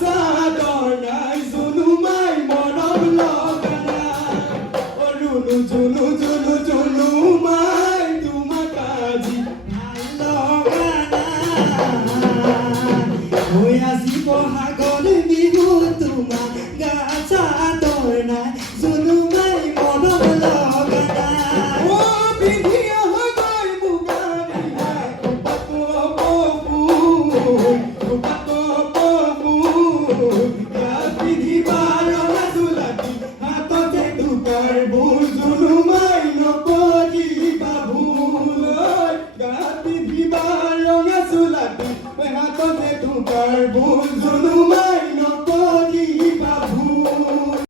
চাদৰ নাই জুনুমাই মৰম লগা নাই অ জুনু জুনু জুনু জুনুমাই তোমাক আজি ভাল লগা নাই হৈ আজি বহাগৰ বিহু তোমাক গা চাদৰ নাই জুনুমাই মৰম লগা নাই অ বিধি অহগৈ মুগাৰী নাই Junu